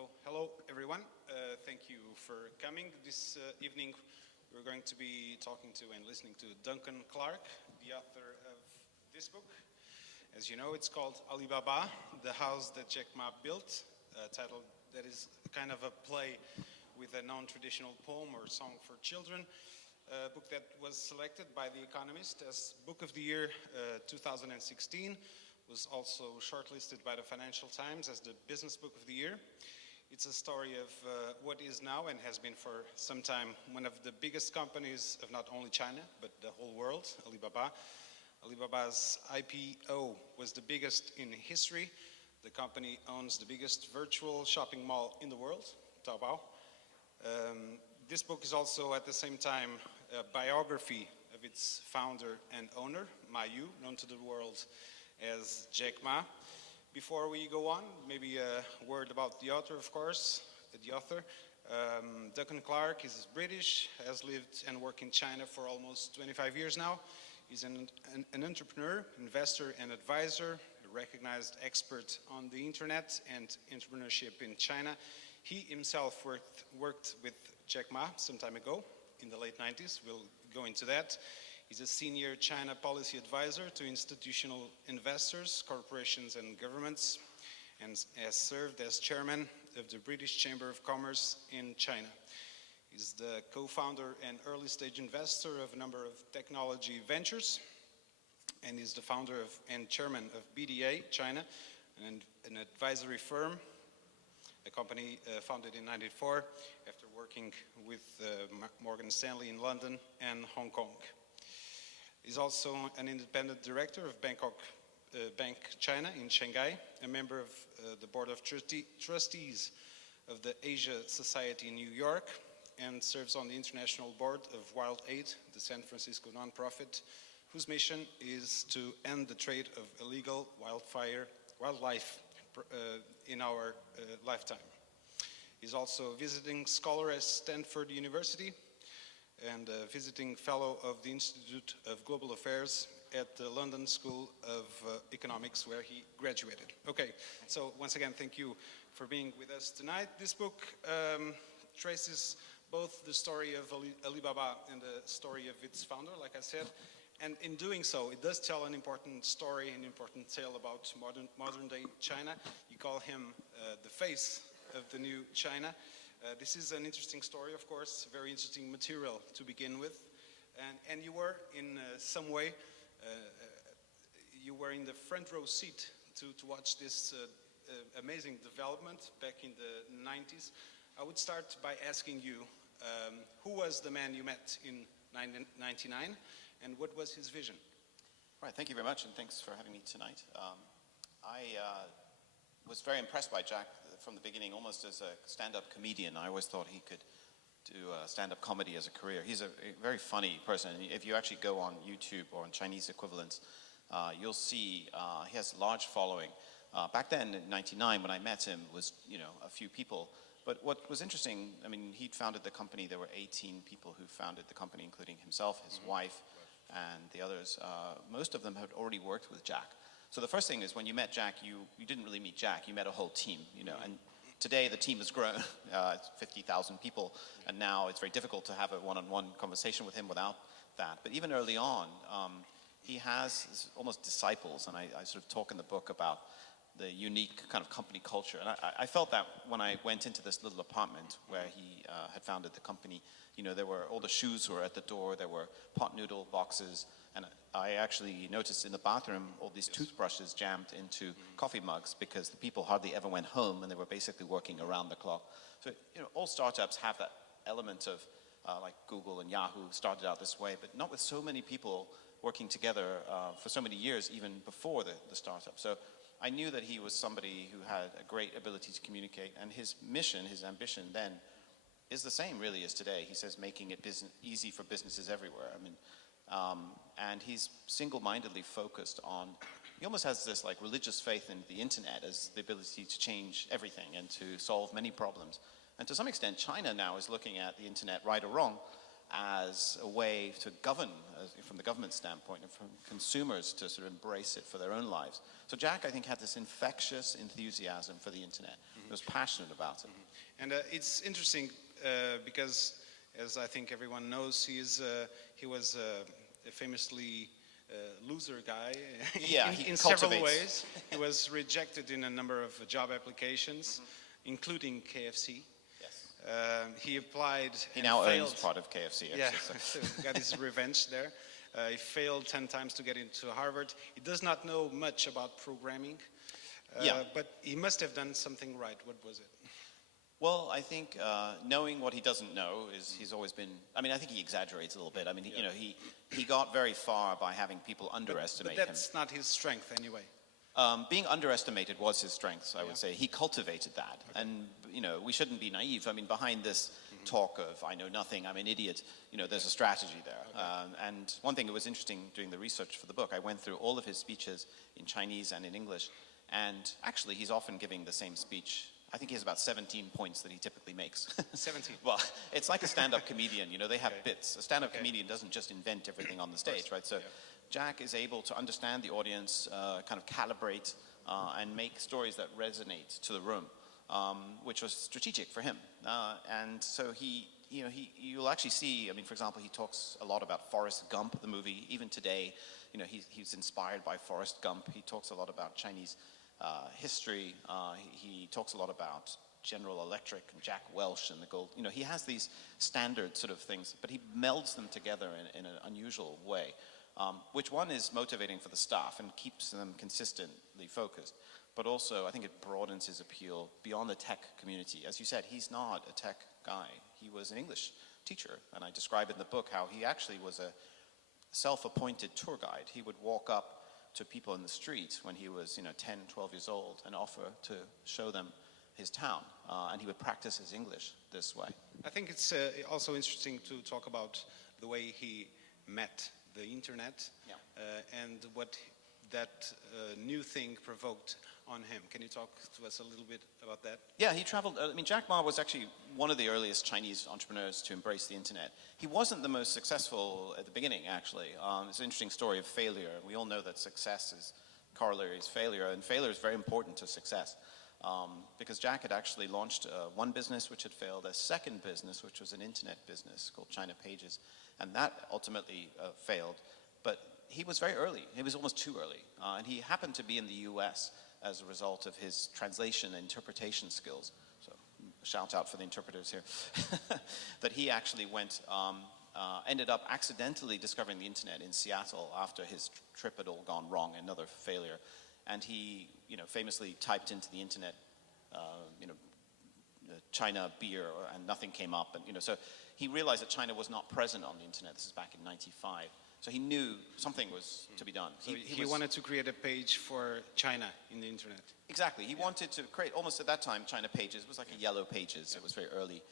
So, hello everyone. Thank you for coming. This evening we're going to be talking to and listening to Duncan Clark, the author of this book. As you know, it's called Alibaba, the house that Jack Ma built, a title that is kind of a play with a non-traditional poem or song for children, a book that was selected by The Economist as Book of the Year 2016, was also shortlisted by the Financial Times as the Business Book of the Year. It's a story of what is now and has been for some time one of the biggest companies of not only China, but the whole world, Alibaba. Alibaba's IPO was the biggest in history. The company owns the biggest virtual shopping mall in the world, Taobao. This book is also at the same time a biography of its founder and owner, Ma Yu, known to the world as Jack Ma. Before we go on, maybe a word about the author, of course. The author, Duncan Clark, is British, has lived and worked in China for almost 25 years now. He's an entrepreneur, investor, and advisor, a recognized expert on the internet and entrepreneurship in China. He himself worked with Jack Ma some time ago, in the late 90s. We'll go into that. He's a senior China policy advisor to institutional investors, corporations, and governments, and has served as chairman of the British Chamber of Commerce in China. He's the co-founder and early-stage investor of a number of technology ventures, and is the founder and chairman of BDA China, an advisory firm, a company founded in '94 after working with Morgan Stanley in London and Hong Kong. He's also an independent director of Bank China in Shanghai, a member of the board of trustees of the Asia Society in New York, and serves on the international board of Wild Aid, the San Francisco nonprofit, whose mission is to end the trade of illegal wildlife in our lifetime. He's also a visiting scholar at Stanford University and a visiting fellow of the Institute of Global Affairs at the London School of Economics, where he graduated. Okay, so once again, thank you for being with us tonight. This book traces both the story of Alibaba and the story of its founder, like I said, and in doing so, it does tell an important story, an important tale about modern-day China. You call him the face of the new China. This is an interesting story, of course, very interesting material to begin with. And you were, in some way, you were in the front row seat to watch this amazing development back in the 90s. I would start by asking you, who was the man you met in 1999, and what was his vision? Right, thank you very much, and thanks for having me tonight. I was very impressed by Jack from the beginning, almost as a stand-up comedian. I always thought he could do stand-up comedy as a career. He's a very funny person. If you actually go on YouTube or on Chinese equivalents, you'll see he has a large following. Back then, in '99, when I met him, was a few people. But what was interesting, I mean, he'd founded the company. There were 18 people who founded the company, including himself, his wife, and the others. Most of them had already worked with Jack. So the first thing is, when you met Jack, you didn't really meet Jack, you met a whole team, and today the team has grown, it's 50,000 people, and now it's very difficult to have a one-on-one conversation with him without that. But even early on, he has almost disciples, and I sort of talk in the book about the unique kind of company culture. And I felt that when I went into this little apartment where he had founded the company, there were all the shoes were at the door, there were pot noodle boxes, and I actually noticed in the bathroom all these toothbrushes jammed into coffee mugs because the people hardly ever went home and they were basically working around the clock. So, all startups have that element of, like Google and Yahoo started out this way, but not with so many people working together for so many years, even before the startup. So I knew that he was somebody who had a great ability to communicate, and his mission, his ambition then, is the same really as today. He says making it easy for businesses everywhere. I mean, and he's single-mindedly focused on, he almost has this like religious faith in the internet as the ability to change everything and to solve many problems. And to some extent, China now is looking at the internet, right or wrong, as a way to govern, from the government standpoint, and from consumers to sort of embrace it for their own lives. So Jack, I think, had this infectious enthusiasm for the internet. He was passionate about it. And it's interesting because, as I think everyone knows, he was a famously loser guy Yeah, in several ways. He was rejected in a number of job applications, including KFC. He applied. He now failed. owns part of KFC. Actually, Yeah, so. so got his revenge there. He failed 10 times to get into Harvard. He does not know much about programming, but he must have done something right. What was it? Well, I think knowing what he doesn't know is he's always been. I mean, I think he exaggerates a little bit. I mean, he got very far by having people underestimate but that's not his strength anyway. Being underestimated was his strength, I would say. He cultivated that. Okay. And, we shouldn't be naive. I mean, behind this talk of, I know nothing, I'm an idiot, there's a strategy there. Okay. And one thing that was interesting doing the research for the book, I went through all of his speeches in Chinese and in English. And actually, he's often giving the same speech. I think he has about 17 points that he typically makes. 17? Well, it's like a stand-up comedian. They have bits. A stand-up comedian doesn't just invent everything on the stage, right? So Jack is able to understand the audience, kind of calibrate, and make stories that resonate to the room, which was strategic for him. And so you'll actually see, I mean, for example, he talks a lot about Forrest Gump, the movie. Even today, he's inspired by Forrest Gump. He talks a lot about Chinese history. He talks a lot about General Electric and Jack Welch and the gold. He has these standard sort of things, but he melds them together in an unusual way, which one is motivating for the staff and keeps them consistently focused. But also, I think it broadens his appeal beyond the tech community. As you said, he's not a tech guy. He was an English teacher, and I describe in the book how he actually was a self-appointed tour guide. He would walk up to people in the street when he was 10, 12 years old and offer to show them his town, and he would practice his English this way. I think it's also interesting to talk about the way he met the internet and what that new thing provoked on him. Can you talk to us a little bit about that? Yeah, he traveled. I mean, Jack Ma was actually one of the earliest Chinese entrepreneurs to embrace the internet. He wasn't the most successful at the beginning, actually. It's an interesting story of failure. We all know that success is corollary is failure, and failure is very important to success. Because Jack had actually launched one business which had failed, a second business which was an internet business called China Pages, and that ultimately failed. But he was very early. He was almost too early, and he happened to be in the U.S. as a result of his translation and interpretation skills. So, shout out for the interpreters here. That he actually ended up accidentally discovering the internet in Seattle after his trip had all gone wrong, another failure. And he, famously typed into the internet, China beer, and nothing came up. And so he realized that China was not present on the internet. This is back in '95. So he knew something was to be done. So he wanted to create a page for China in the internet. Exactly. He wanted to create, almost at that time, China Pages. It was like a yellow pages. It was very early.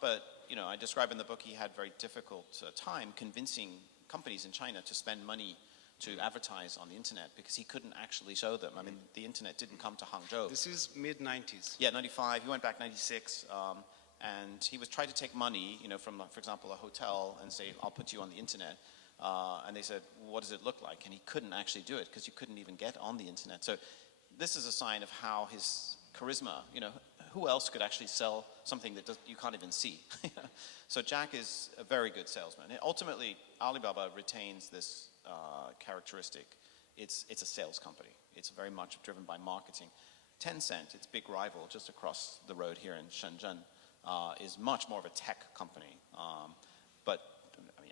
But, I describe in the book he had very difficult time convincing companies in China to spend money to advertise on the internet because he couldn't actually show them. I mean, the internet didn't come to Hangzhou. This is mid-90s. Yeah, 95. He went back 96. And he was trying to take money, from, for example, a hotel and say, I'll put you on the internet. And they said, what does it look like? And he couldn't actually do it because you couldn't even get on the internet. So this is a sign of how his charisma, who else could actually sell something that you can't even see? So Jack is a very good salesman. And ultimately, Alibaba retains this characteristic. It's a sales company. It's very much driven by marketing. Tencent, its big rival just across the road here in Shenzhen, is much more of a tech company. But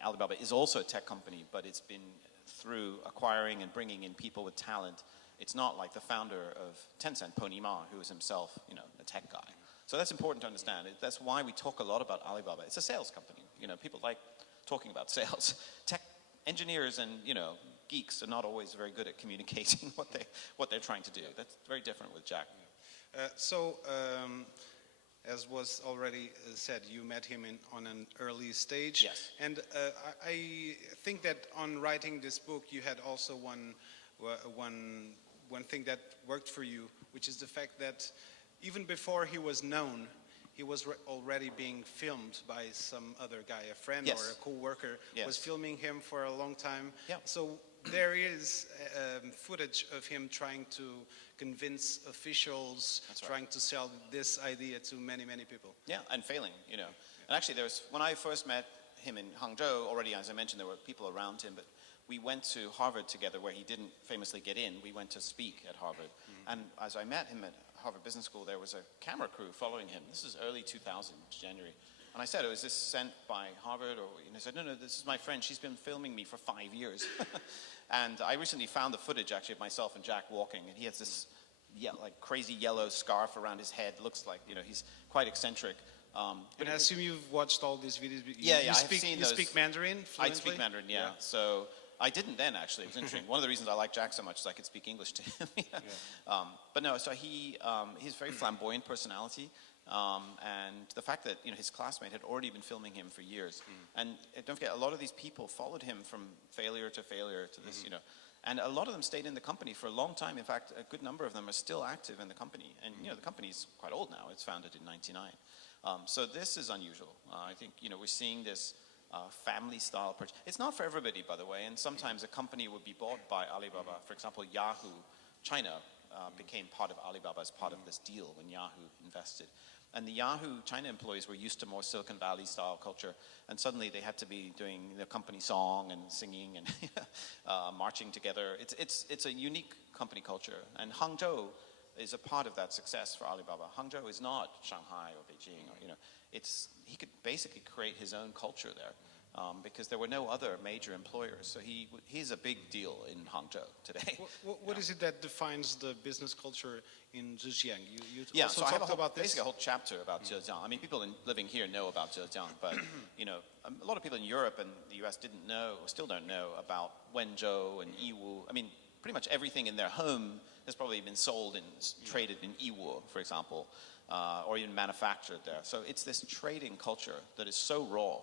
Alibaba is also a tech company, but it's been through acquiring and bringing in people with talent. It's not like the founder of Tencent, Pony Ma, who is himself, a tech guy. So that's important to understand. That's why we talk a lot about Alibaba. It's a sales company. People like talking about sales. Tech engineers and, geeks are not always very good at communicating what they're trying to do. That's very different with Jack. As was already said, you met him on an early stage. Yes. And I think that on writing this book, you had also one thing that worked for you, which is the fact that even before he was known, he was already being filmed by some other guy, a friend or a co-worker was filming him for a long time. Yeah. So there is footage of him trying to convince officials, That's right. trying to sell this idea to many, many people. Yeah, and failing, you know. And actually, when I first met him in Hangzhou, already, as I mentioned, there were people around him, but we went to Harvard together where he didn't famously get in. We went to speak at Harvard. And as I met him at Harvard Business School, there was a camera crew following him. This is early 2000, January. And I said, "Oh, is this sent by Harvard?" And he said, no, this is my friend. She's been filming me for 5 years. And I recently found the footage, actually, of myself and Jack walking. And he has this like crazy yellow scarf around his head. Looks like, you know, he's quite eccentric. But I assume you've watched all these videos. Yeah, I have seen those. You speak Mandarin fluently? I speak Mandarin, yeah. So I didn't then, actually. It was interesting. One of the reasons I like Jack so much is I could speak English to him. But no, so he's a very flamboyant personality. And the fact that, you know, his classmate had already been filming him for years. And don't forget, a lot of these people followed him from failure to this, you know. And a lot of them stayed in the company for a long time. In fact, a good number of them are still active in the company. And, you know, the company's quite old now. It's founded in 99. So this is unusual. I think, you know, we're seeing this family-style purchase. It's not for everybody, by the way. And sometimes a company would be bought by Alibaba. For example, Yahoo China became part of Alibaba as part of this deal when Yahoo invested. And the Yahoo China employees were used to more Silicon Valley style culture, and suddenly they had to be doing the company song and singing and marching together. It's a unique company culture, and Hangzhou is a part of that success for Alibaba. Hangzhou is not Shanghai or Beijing, or, you know, he could basically create his own culture there. Because there were no other major employers. So he's a big deal in Hangzhou today. What is it that defines the business culture in Zhejiang? You also so I have talked about this? basically a whole chapter about Zhejiang. I mean, people living here know about Zhejiang, but you know, a lot of people in Europe and the US didn't know, or still don't know, about Wenzhou and Yiwu. I mean, pretty much everything in their home has probably been sold and traded in Yiwu, for example, or even manufactured there. So it's this trading culture that is so raw.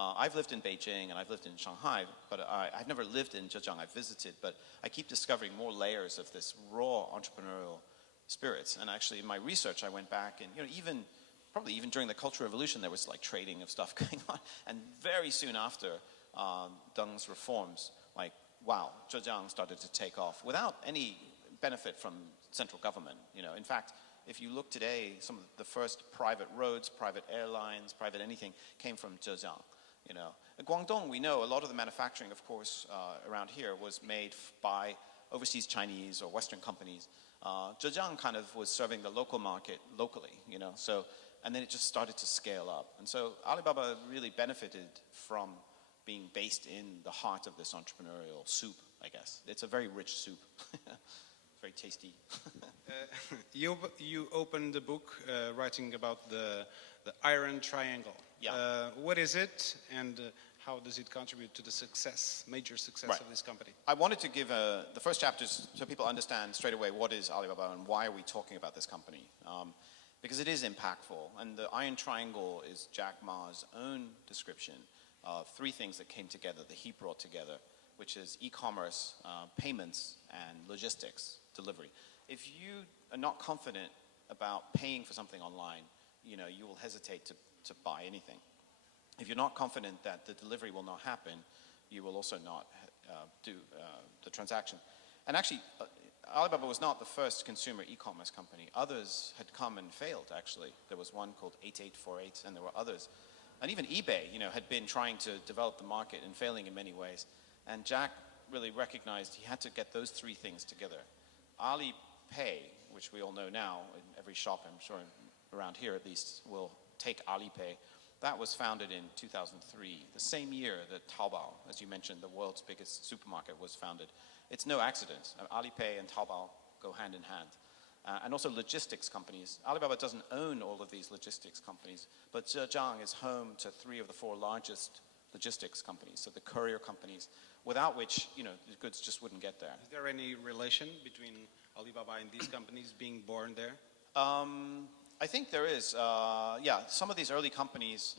I've lived in Beijing and I've lived in Shanghai, but I've never lived in Zhejiang. I've visited, but I keep discovering more layers of this raw entrepreneurial spirits. And actually, in my research, I went back and, you know, probably even during the Cultural Revolution, there was like trading of stuff going on. And very soon after Deng's reforms, like, wow, Zhejiang started to take off without any benefit from central government. You know, in fact, if you look today, some of the first private roads, private airlines, private anything came from Zhejiang. You know, in Guangdong, we know a lot of the manufacturing, of course, around here was made by overseas Chinese or Western companies. Zhejiang kind of was serving the local market locally, you know. So, and then it just started to scale up. And so Alibaba really benefited from being based in the heart of this entrepreneurial soup, I guess. It's a very rich soup. Very tasty. You opened the book writing about the Iron Triangle. Yeah. What is it, and how does it contribute to the major success of this company? I wanted to give the first chapters so people understand straight away what is Alibaba and why are we talking about this company. Because it is impactful. And the Iron Triangle is Jack Ma's own description of three things that came together, that he brought together, which is e-commerce, payments, and logistics, delivery. If you are not confident about paying for something online, you know, you will hesitate to buy anything. If you're not confident that the delivery will not happen, you will also not do the transaction. And actually, Alibaba was not the first consumer e-commerce company. Others had come and failed, actually. There was one called 8848, and there were others. And even eBay, you know, had been trying to develop the market and failing in many ways. And Jack really recognized he had to get those three things together. Alipay, which we all know now, in every shop, I'm sure around here at least, will take Alipay. That was founded in 2003, the same year that Taobao, as you mentioned, the world's biggest supermarket, was founded. It's no accident. Alipay and Taobao go hand in hand. And also logistics companies. Alibaba doesn't own all of these logistics companies, but Zhejiang is home to 3 of the 4 largest logistics companies, so the courier companies, without which, you know, the goods just wouldn't get there. Is there any relation between Alibaba and these companies being born there? I think there is. Some of these early companies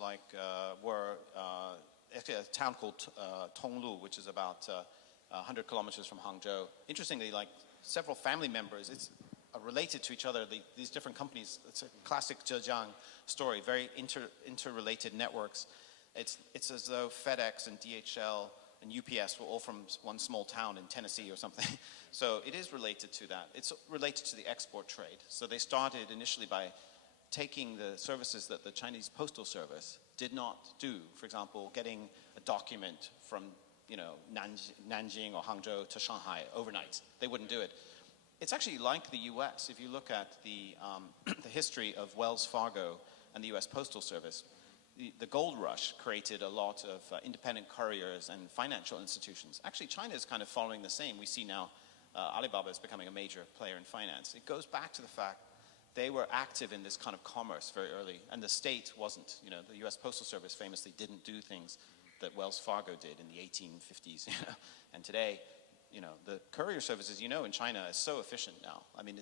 were actually a town called Tonglu, which is about 100 kilometers from Hangzhou. Interestingly, like several family members, are related to each other. These different companies. It's a classic Zhejiang story. Very interrelated networks. It's as though FedEx and DHL and UPS were all from one small town in Tennessee or something. So it is related to that. It's related to the export trade. So they started initially by taking the services that the Chinese Postal Service did not do. For example, getting a document from Nanjing or Hangzhou to Shanghai overnight. They wouldn't do it. It's actually like the US. If you look at the history of Wells Fargo and the US Postal Service, the gold rush created a lot of independent couriers and financial institutions. Actually, China is kind of following the same. We see now Alibaba is becoming a major player in finance. It goes back to the fact they were active in this kind of commerce very early, and the state wasn't. The US Postal Service famously didn't do things that Wells Fargo did in the 1850s. And today, the courier services, in China is so efficient now. I mean,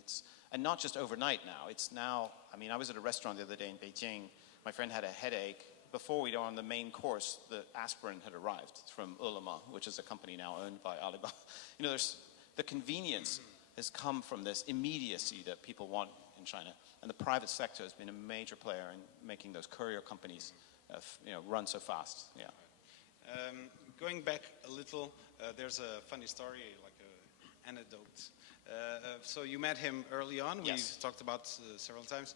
and not just overnight now. It's now, I was at a restaurant the other day in Beijing. My friend had a headache. Before we were on the main course, the aspirin had arrived from Ulema, which is a company now owned by Alibaba. The convenience has come from this immediacy that people want in China. And the private sector has been a major player in making those courier companies run so fast. Yeah. Going back a little, there's a funny story, like an anecdote. So you met him early on. Yes. We've talked about several times,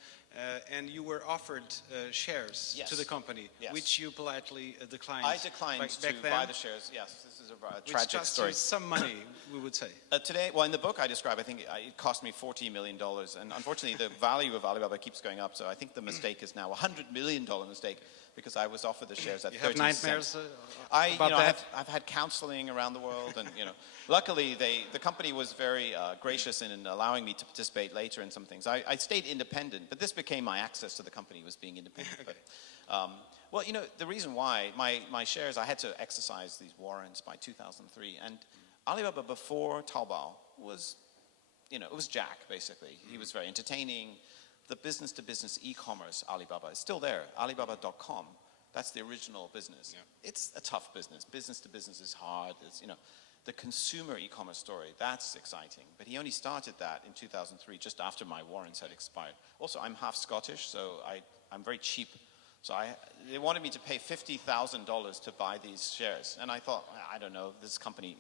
and you were offered shares Yes. to the company, Yes. which you politely declined. I declined to back then, buy the shares. Yes, this is a which tragic cost story. you some money, we would say. Today, well, in the book I describe, I think it cost me $40 million. And unfortunately, the value of Alibaba keeps going up. So I think the mistake is now a $100 million mistake because I was offered the shares at 30 You have nightmares cents. about that? I've had counseling around the world. And, luckily, the company was very gracious in allowing me to participate later in some things. I stayed independent, but this became my access to the company was being independent. Okay. But, well, the reason why my shares, I had to exercise these warrants by 2003. And Alibaba before Taobao was, it was Jack, basically. He was very entertaining. The business-to-business e-commerce Alibaba is still there, Alibaba.com. That's the original business. Yeah. It's a tough business. Business-to-business is hard. It's, the consumer e-commerce story, that's exciting. But he only started that in 2003, just after my warrants had expired. Also, I'm half Scottish, so I'm very cheap. So they wanted me to pay $50,000 to buy these shares. And I thought, I don't know, this company,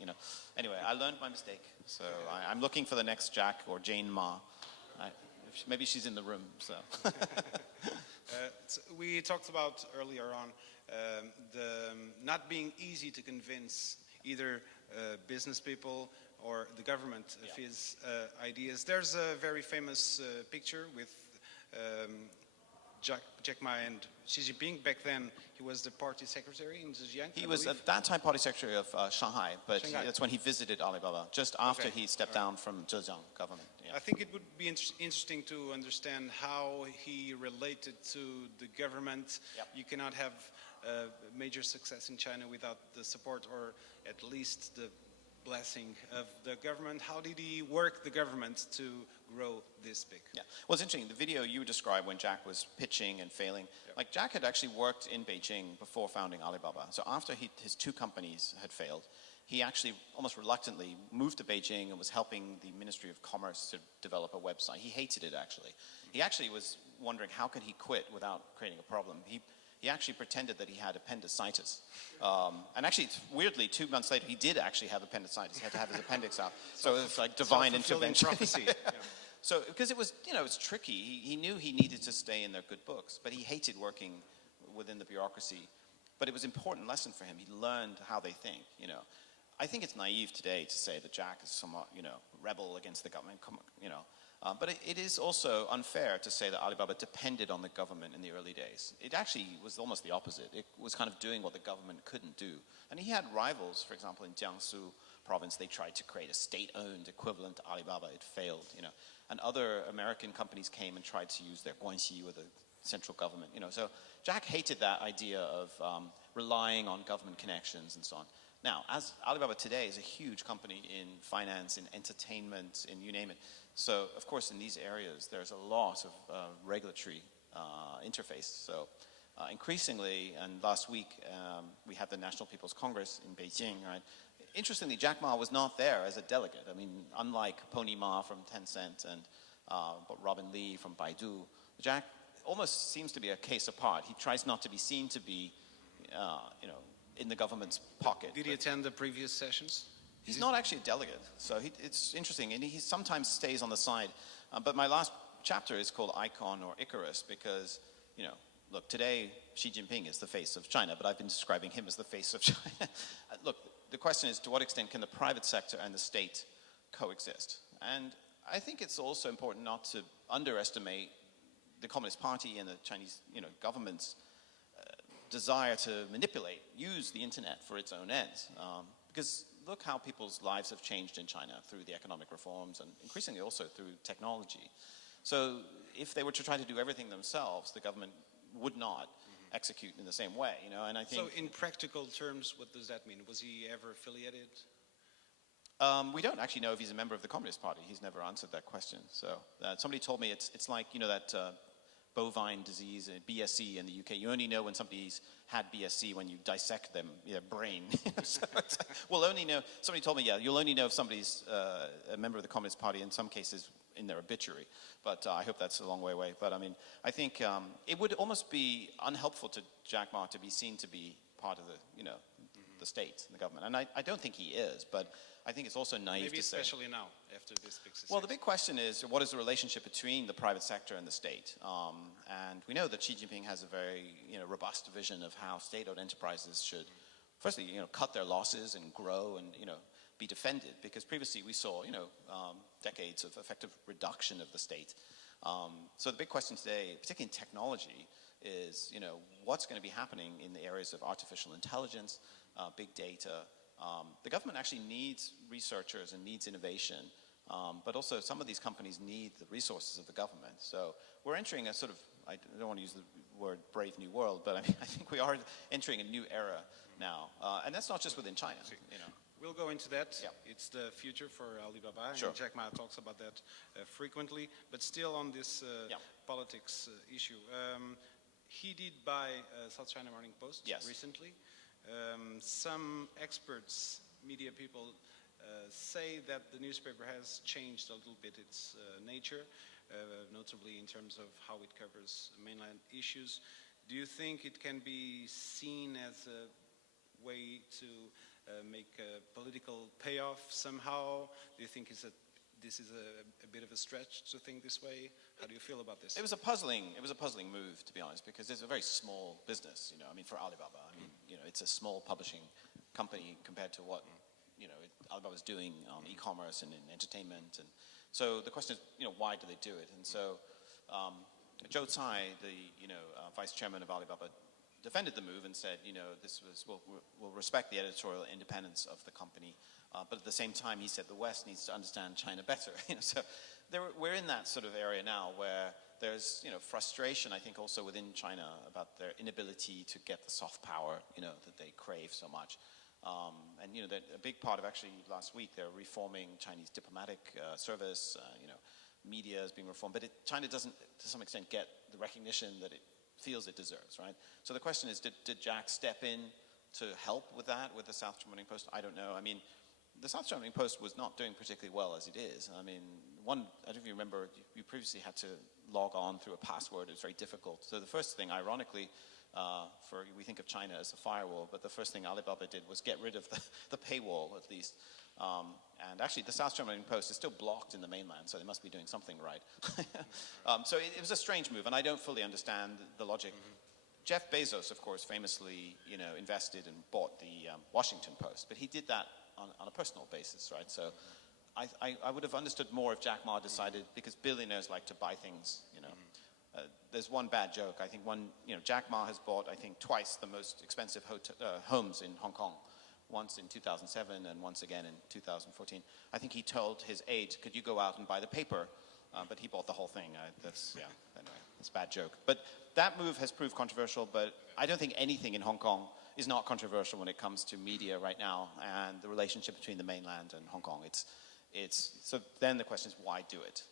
Anyway, I learned my mistake. So I'm looking for the next Jack or Jane Ma. Maybe she's in the room, so. We talked about earlier on the not being easy to convince either business people or the government of his ideas. There's a very famous picture with Jack Ma and Xi Jinping. Back then, he was the party secretary in Zhejiang. He was at that time party secretary of Shanghai, but Shanghai. That's when he visited Alibaba, just after he stepped down from Zhejiang government. Yeah. I think it would be interesting to understand how he related to the government. Yep. You cannot have major success in China without the support or at least the blessing of the government. How did he work the government to grow this big? Yeah. Well, it's interesting. The video you described when Jack was pitching and failing, like Jack had actually worked in Beijing before founding Alibaba. So after his two companies had failed, he actually almost reluctantly moved to Beijing and was helping the Ministry of Commerce to develop a website. He hated it, actually. He actually was wondering how could he quit without creating a problem. He actually pretended that he had appendicitis. And actually, weirdly, 2 months later, he did actually have appendicitis. He had to have his appendix out. So it was like divine intervention. Prophecy. Yeah. So, because it was, it's tricky. He knew he needed to stay in their good books, but he hated working within the bureaucracy. But it was an important lesson for him. He learned how they think, I think it's naive today to say that Jack is somewhat, rebel against the government, but it is also unfair to say that Alibaba depended on the government in the early days. It actually was almost the opposite. It was kind of doing what the government couldn't do. And he had rivals, for example, in Jiangsu province, they tried to create a state-owned equivalent to Alibaba. It failed, And other American companies came and tried to use their guanxi with the central government, So Jack hated that idea of relying on government connections and so on. Now, as Alibaba today is a huge company in finance, in entertainment, in you name it. So, of course, in these areas, there's a lot of regulatory interface. So, increasingly, and last week, we had the National People's Congress in Beijing, right? Interestingly, Jack Ma was not there as a delegate. I mean, unlike Pony Ma from Tencent and Robin Li from Baidu, Jack almost seems to be a case apart. He tries not to be seen to be, in the government's pocket. Did he attend the previous sessions? He's not actually a delegate, so it's interesting, and he sometimes stays on the side. But my last chapter is called Icon or Icarus because, you know, look, today Xi Jinping is the face of China, but I've been describing him as the face of China. Look, the question is, to what extent can the private sector and the state coexist? And I think it's also important not to underestimate the Communist Party and the Chinese, you know, government's desire to manipulate, use the internet for its own ends. Because look how people's lives have changed in China through the economic reforms and increasingly also through technology. So if they were to try to do everything themselves, the government would not execute in the same way, you know, and I think... So in practical terms, what does that mean? Was he ever affiliated? We don't actually know if he's a member of the Communist Party. He's never answered that question. So somebody told me it's like, you know, that bovine disease, BSE in the UK. You only know when somebody's had BSE when you dissect them, their brain. So we'll only know, somebody told me, yeah, you'll only know if somebody's a member of the Communist Party in some cases in their obituary. But I hope that's a long way away. But I mean, I think it would almost be unhelpful to Jack Ma to be seen to be part of the, you know, the state and the government. And I don't think he is, but I think it's also naive Maybe to say. especially now, after this big success. Well, the big question is, what is the relationship between the private sector and the state? And we know that Xi Jinping has a very, you know, robust vision of how state-owned enterprises should, firstly, you know, cut their losses and grow and, you know, be defended. Because previously we saw, you know, decades of effective reduction of the state. So the big question today, particularly in technology, is, you know, what's going to be happening in the areas of artificial intelligence, big data. The government actually needs researchers and needs innovation, but also some of these companies need the resources of the government. So we're entering a sort of, I don't want to use the word brave new world, but I mean, I think we are entering a new era now. And that's not just within China, you know. We'll go into that. Yeah. It's the future for Alibaba, Sure. and Jack Ma talks about that frequently. But still on this politics issue, he did buy South China Morning Post recently. Some experts, media people, say that the newspaper has changed a little bit its nature, notably in terms of how it covers mainland issues. Do you think it can be seen as a way to make a political payoff somehow? Do you think this is a bit of a stretch to think this way? How do you feel about this? It was a puzzling move, to be honest, because it's a very small business, you know. I mean, for Alibaba, I mean, you know, it's a small publishing company compared to what, you know, Alibaba's doing on e-commerce and in entertainment. And so the question is, you know, why do they do it? And so Zhou Cai, the, you know, vice chairman of Alibaba, defended the move and said, you know, this was, we'll respect the editorial independence of the company, but at the same time, he said the West needs to understand China better. You know, so we're in that sort of area now where there's, you know, frustration, I think, also within China about their inability to get the soft power, you know, that they crave so much. And, you know, a big part of actually last week, they're reforming Chinese diplomatic service, you know, media is being reformed, but China doesn't, to some extent, get the recognition that it feels it deserves, right? So the question is, did Jack step in to help with that, with the South China Morning Post? I don't know. I mean, the South China Morning Post was not doing particularly well as it is. I mean, I don't know if you remember, you previously had to log on through a password. It was very difficult. So the first thing, ironically, we think of China as a firewall, but the first thing Alibaba did was get rid of the paywall, at least. And actually, the South China Morning Post is still blocked in the mainland, so they must be doing something right. So it was a strange move, and I don't fully understand the logic. Jeff Bezos, of course, famously, you know, invested and bought the Washington Post, but he did that on a personal basis, right? So I would have understood more if Jack Ma decided, because billionaires like to buy things, you know. There's one bad joke. I think Jack Ma has bought, I think, twice the most expensive homes in Hong Kong. Once in 2007 and once again in 2014. I think he told his aide, could you go out and buy the paper? But he bought the whole thing. Anyway, that's a bad joke. But that move has proved controversial, but I don't think anything in Hong Kong is not controversial when it comes to media right now and the relationship between the mainland and Hong Kong. So then the question is, why do it?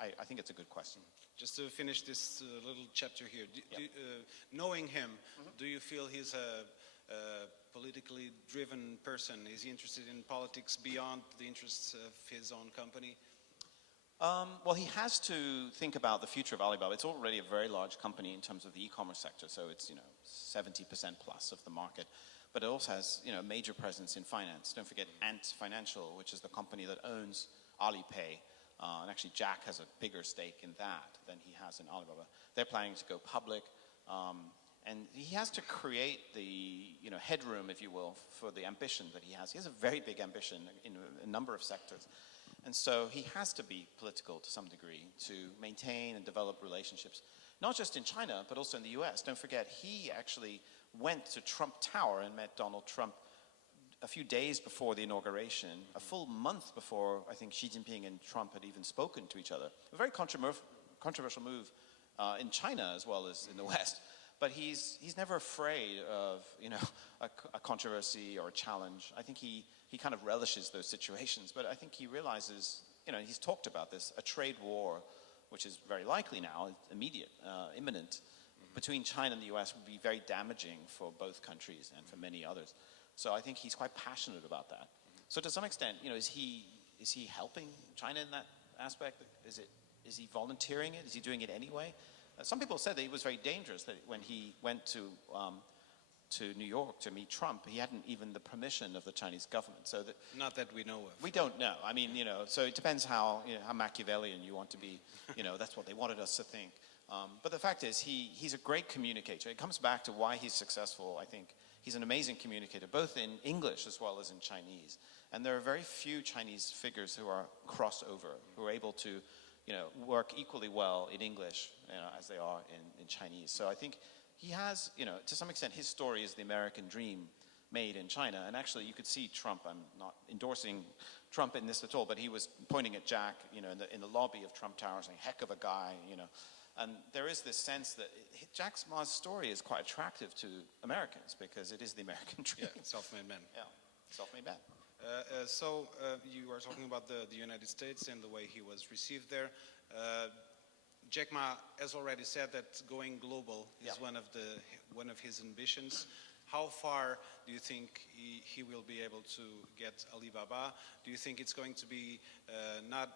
I think it's a good question. Just to finish this little chapter here, knowing him, do you feel he's a politically driven person? Is he interested in politics beyond the interests of his own company? Well, he has to think about the future of Alibaba. It's already a very large company in terms of the e-commerce sector, so it's 70% plus of the market. But it also has a major presence in finance. Don't forget Ant Financial, which is the company that owns Alipay. And actually, Jack has a bigger stake in that than he has in Alibaba. They're planning to go public. And he has to create the headroom, if you will, for the ambition that he has. He has a very big ambition in a number of sectors. And so he has to be political to some degree to maintain and develop relationships, not just in China, but also in the US. Don't forget, he actually went to Trump Tower and met Donald Trump a few days before the inauguration, a full month before I think Xi Jinping and Trump had even spoken to each other. A very controversial move in China as well as in the West. But he's never afraid of a controversy or a challenge. I think he kind of relishes those situations. But I think he realizes, he's talked about this, a trade war, which is very likely now, immediate, imminent, between China and the US would be very damaging for both countries and for many others. So I think he's quite passionate about that. So to some extent, is he helping China in that aspect? Is he volunteering it? Is he doing it anyway? Some people said that it was very dangerous that when he went to New York to meet Trump, he hadn't even the permission of the Chinese government. So that not that we know of. We don't know. I mean, so it depends how Machiavellian you want to be. That's what they wanted us to think. But the fact is, he's a great communicator. It comes back to why he's successful. I think he's an amazing communicator, both in English as well as in Chinese. And there are very few Chinese figures who are crossover, who are able to work equally well in English as they are in Chinese. So I think he has, to some extent, his story is the American dream made in China. And actually, you could see Trump. I'm not endorsing Trump in this at all, but he was pointing at Jack, in the lobby of Trump Tower, saying, "Heck of a guy," And there is this sense that Jack Ma's story is quite attractive to Americans because it is the American dream. Yeah, self-made man. Yeah, self-made man. So you were talking about the United States and the way he was received there. Jack Ma has already said that going global is one of his ambitions. How far do you think he will be able to get Alibaba? Do you think it's going to be not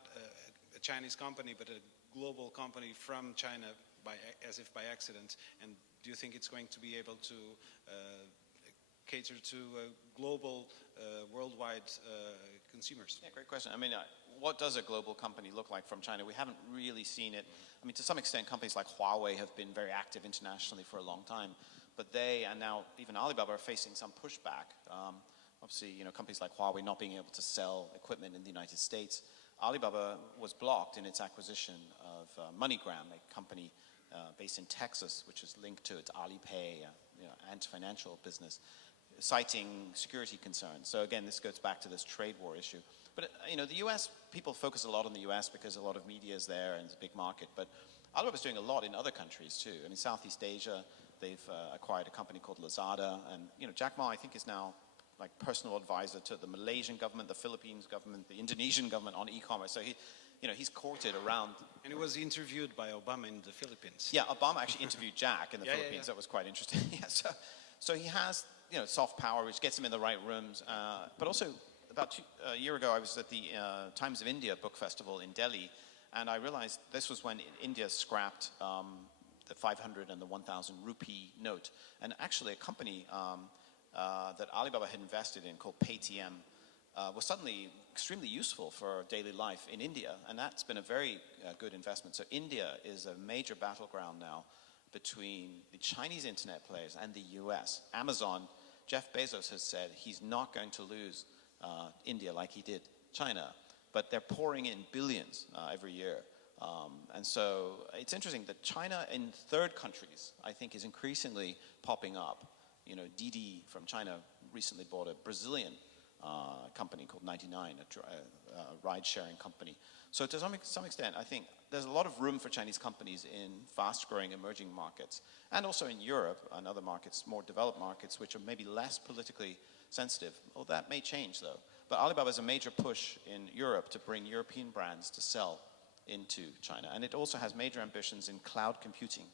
a Chinese company, but a global company from China as if by accident? And do you think it's going to be able to cater to global, worldwide consumers? Yeah, great question. I mean, what does a global company look like from China? We haven't really seen it. I mean, to some extent, companies like Huawei have been very active internationally for a long time, but they, and now even Alibaba, are facing some pushback. Obviously, companies like Huawei not being able to sell equipment in the United States. Alibaba was blocked in its acquisition of MoneyGram, a company based in Texas, which is linked to its Alipay, Ant Financial business, citing security concerns. So again, this goes back to this trade war issue. But the U.S., people focus a lot on the U.S. because a lot of media is there and it's a big market. But Alibaba's doing a lot in other countries too. I mean, Southeast Asia, they've acquired a company called Lazada, and Jack Ma, I think, is now like personal advisor to the Malaysian government, the Philippines government, the Indonesian government on e-commerce. So he's courted around. And he was interviewed by Obama in the Philippines. Yeah, Obama actually interviewed Jack in the Philippines. That was quite interesting. So he has soft power, which gets him in the right rooms. But also, about a year ago, I was at the Times of India Book Festival in Delhi, and I realized this was when India scrapped the 500 and the 1,000 rupee note. And actually, a company that Alibaba had invested in called Paytm was suddenly extremely useful for daily life in India, and that's been a very good investment. So India is a major battleground now between the Chinese internet players and the US. Amazon, Jeff Bezos has said he's not going to lose India like he did China, but they're pouring in billions every year. And so it's interesting that China in third countries, I think, is increasingly popping up. Didi from China recently bought a Brazilian company called 99, a ride-sharing company. So to some extent, I think there's a lot of room for Chinese companies in fast-growing emerging markets, and also in Europe and other markets, more developed markets, which are maybe less politically sensitive. Well, that may change, though. But Alibaba has a major push in Europe to bring European brands to sell into China. And it also has major ambitions in cloud computing.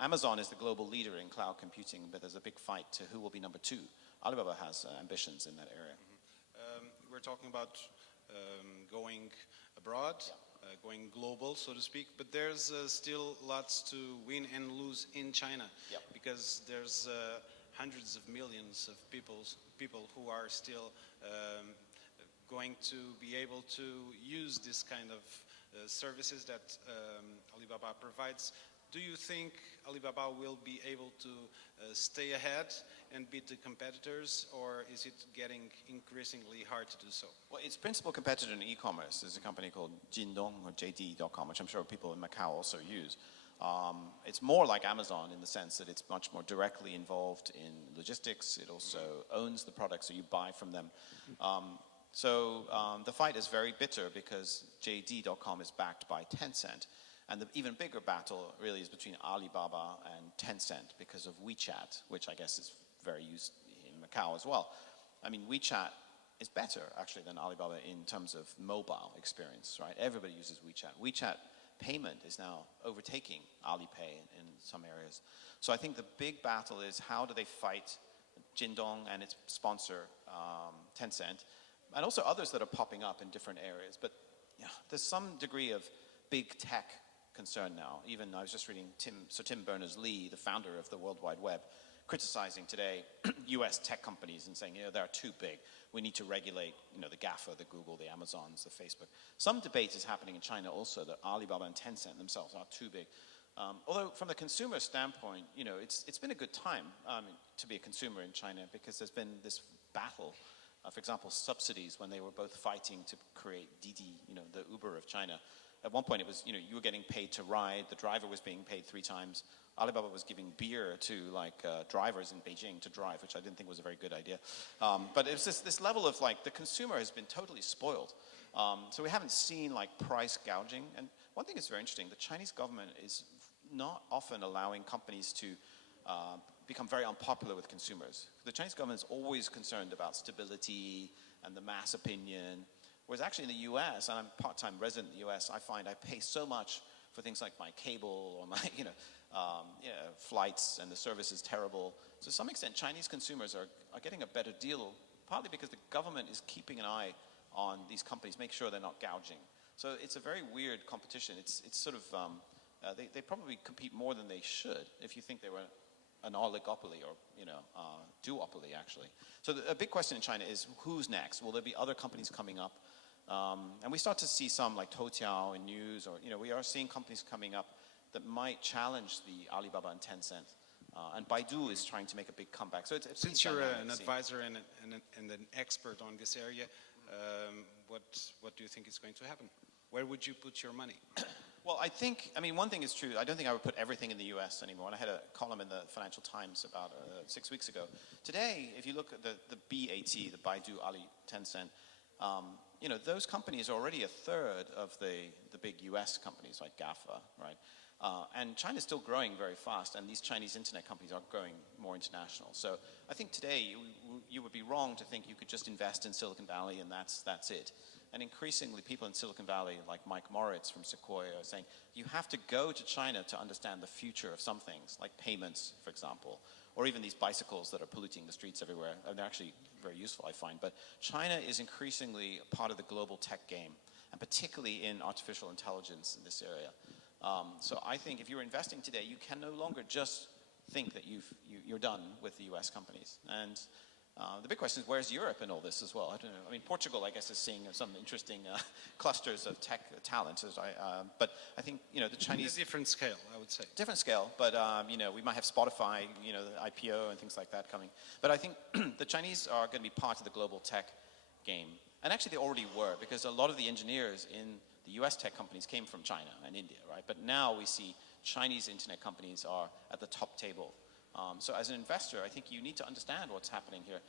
Amazon is the global leader in cloud computing, but there's a big fight to who will be number two. Alibaba has ambitions in that area. We're talking about going abroad. going global, so to speak. But there's still lots to win and lose in China, Yep. because there's hundreds of millions of people who are still going to be able to use this kind of services that Alibaba provides. Do you think Alibaba will be able to stay ahead and beat the competitors, or is it getting increasingly hard to do so? Well, its principal competitor in e-commerce is a company called Jingdong or JD.com, which I'm sure people in Macau also use. It's more like Amazon in the sense that it's much more directly involved in logistics. It also owns the products, so you buy from them. The fight is very bitter because JD.com is backed by Tencent. And the even bigger battle really is between Alibaba and Tencent because of WeChat, which I guess is very used in Macau as well. I mean, WeChat is better actually than Alibaba in terms of mobile experience, right? Everybody uses WeChat. WeChat payment is now overtaking Alipay in some areas. So I think the big battle is how do they fight Jingdong and its sponsor, Tencent, and also others that are popping up in different areas. But yeah, there's some degree of big tech concern now. Even I was just reading Tim Berners-Lee, the founder of the World Wide Web, criticizing today US tech companies and saying, they're too big. We need to regulate, the GAFA, the Google, the Amazons, the Facebook. Some debate is happening in China also that Alibaba and Tencent themselves are too big. Although from the consumer standpoint, it's been a good time to be a consumer in China because there's been this battle. For example, subsidies when they were both fighting to create Didi, the Uber of China. At one point it was, you were getting paid to ride, the driver was being paid 3 times. Alibaba was giving beer to drivers in Beijing to drive, which I didn't think was a very good idea. But it was this level of the consumer has been totally spoiled. So we haven't seen price gouging. And one thing that's very interesting, the Chinese government is not often allowing companies to become very unpopular with consumers. The Chinese government is always concerned about stability and the mass opinion. Whereas actually in the US, and I'm part-time resident in the US, I find I pay so much for things like my cable or my flights, and the service is terrible. So to some extent, Chinese consumers are getting a better deal, partly because the government is keeping an eye on these companies, make sure they're not gouging. So it's a very weird competition. It's sort of, they probably compete more than they should if you think they were an oligopoly or, duopoly actually. So a big question in China is who's next? Will there be other companies coming up? And we start to see some like Toutiao in news, or, we are seeing companies coming up that might challenge the Alibaba and Tencent. And Baidu is trying to make a big comeback. So it's Since you're an advisor and an expert on this area, what do you think is going to happen? Where would you put your money? Well, one thing is true. I don't think I would put everything in the US anymore. And I had a column in the Financial Times about 6 weeks ago. Today, if you look at the BAT, the Baidu, Ali, Tencent, those companies are already a third of the big US companies like GAFA, right? And China's still growing very fast, and these Chinese internet companies are growing more international. So I think today you would be wrong to think you could just invest in Silicon Valley and that's it. And increasingly people in Silicon Valley, like Mike Moritz from Sequoia, are saying you have to go to China to understand the future of some things, like payments, for example, or even these bicycles that are polluting the streets everywhere. And they're actually very useful, I find. But China is increasingly a part of the global tech game, and particularly in artificial intelligence in this area. So I think if you're investing today, you can no longer just think that you're done with the US companies. And the big question is, where's Europe in all this as well? I don't know. I mean, Portugal, I guess, is seeing some interesting clusters of tech talent. But I think, the Chinese... A different scale, I would say. Different scale, but, we might have Spotify, the IPO and things like that coming. But I think the Chinese are going to be part of the global tech game. And actually, they already were, because a lot of the engineers in the US tech companies came from China and India, right? But now we see Chinese internet companies are at the top table. So as an investor, I think you need to understand what's happening here.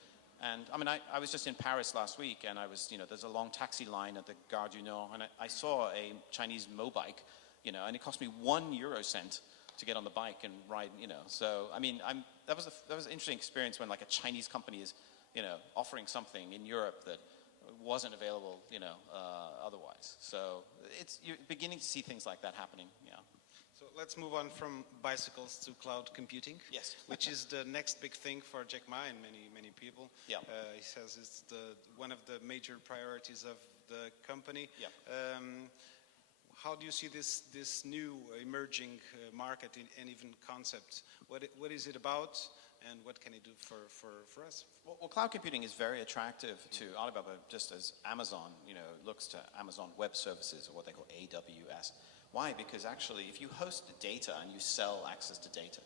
And I was just in Paris last week, and I was, there's a long taxi line at the Gare du Nord, and I saw a Chinese mobike, and it cost me 1 euro cent to get on the bike and ride, So, that was an interesting experience when like a Chinese company is, offering something in Europe that wasn't available, otherwise. So you're beginning to see things like that happening, yeah. So let's move on from bicycles to cloud computing. Yes. Which is the next big thing for Jack Ma and many people. Yeah. He says it's one of the major priorities of the company. Yeah. how do you see this new emerging market and even concept? What is it about, and what can it do for us? Well, cloud computing is very attractive to Alibaba, just as Amazon, looks to Amazon Web Services, or what they call AWS. Why? Because actually, if you host data and you sell access to data,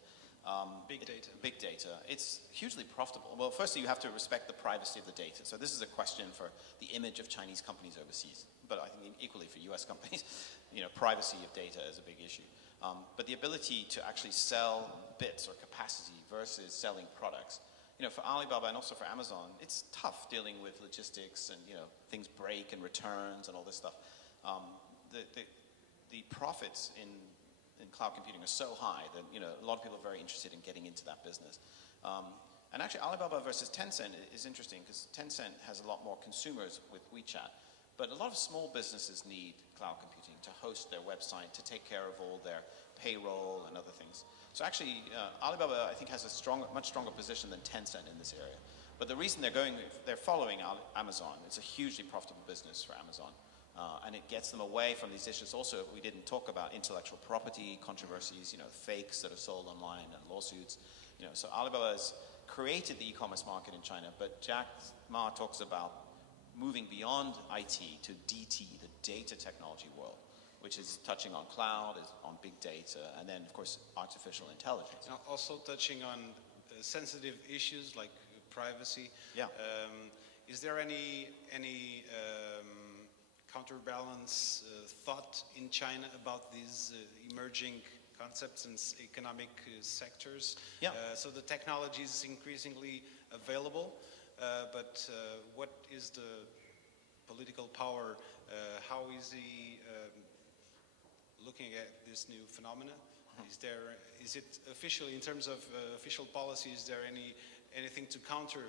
big data, it's hugely profitable. Well, firstly, you have to respect the privacy of the data. So this is a question for the image of Chinese companies overseas, but I think equally for US companies, privacy of data is a big issue. But the ability to actually sell bits or capacity versus selling products, for Alibaba and also for Amazon, it's tough dealing with logistics and, things break and returns and all this stuff. The profits in cloud computing are so high that, a lot of people are very interested in getting into that business. And actually, Alibaba versus Tencent is interesting because Tencent has a lot more consumers with WeChat. But a lot of small businesses need cloud computing to host their website, to take care of all their payroll and other things. So actually, Alibaba, I think, has a much stronger position than Tencent in this area. But the reason they're following Amazon, it's a hugely profitable business for Amazon. And it gets them away from these issues. Also, we didn't talk about intellectual property controversies, fakes that are sold online and lawsuits. So Alibaba has created the e-commerce market in China, but Jack Ma talks about moving beyond IT to DT, the data technology world, which is touching on cloud, is on big data, and then, of course, artificial intelligence. Now, also touching on sensitive issues like privacy. Yeah. Is there any counterbalance thought in China about these emerging concepts and economic sectors? Yeah. So the technology is increasingly available, but what is the political power? How is he looking at this new phenomena? Is it officially, in terms of official policy, is there anything to counter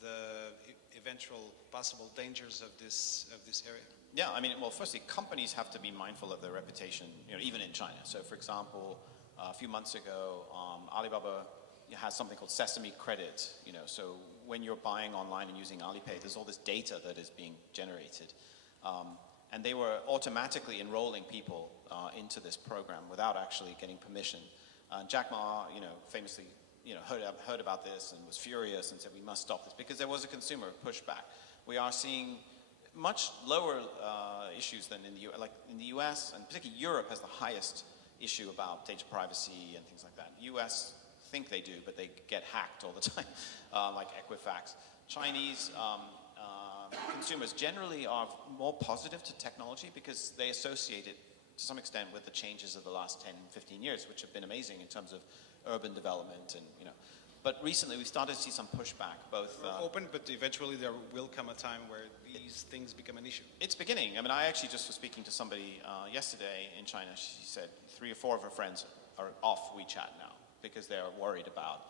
the eventual possible dangers of this area? Yeah, well, firstly, companies have to be mindful of their reputation, even in China. So, for example, a few months ago, Alibaba has something called Sesame Credit. So when you're buying online and using Alipay, there's all this data that is being generated. And they were automatically enrolling people into this program without actually getting permission. Jack Ma, famously, heard about this and was furious and said, we must stop this, because there was a consumer pushback. We are seeing much lower issues than in the US, and particularly Europe has the highest issue about data privacy and things like that. US think they do, but they get hacked all the time, like Equifax. Chinese consumers generally are more positive to technology because they associate it to some extent with the changes of the last 10, 15 years, which have been amazing in terms of urban development and, But recently we started to see some pushback, both... open, but eventually there will come a time where these things become an issue. It's beginning. I actually just was speaking to somebody yesterday in China. She said 3 or 4 of her friends are off WeChat now because they're worried about,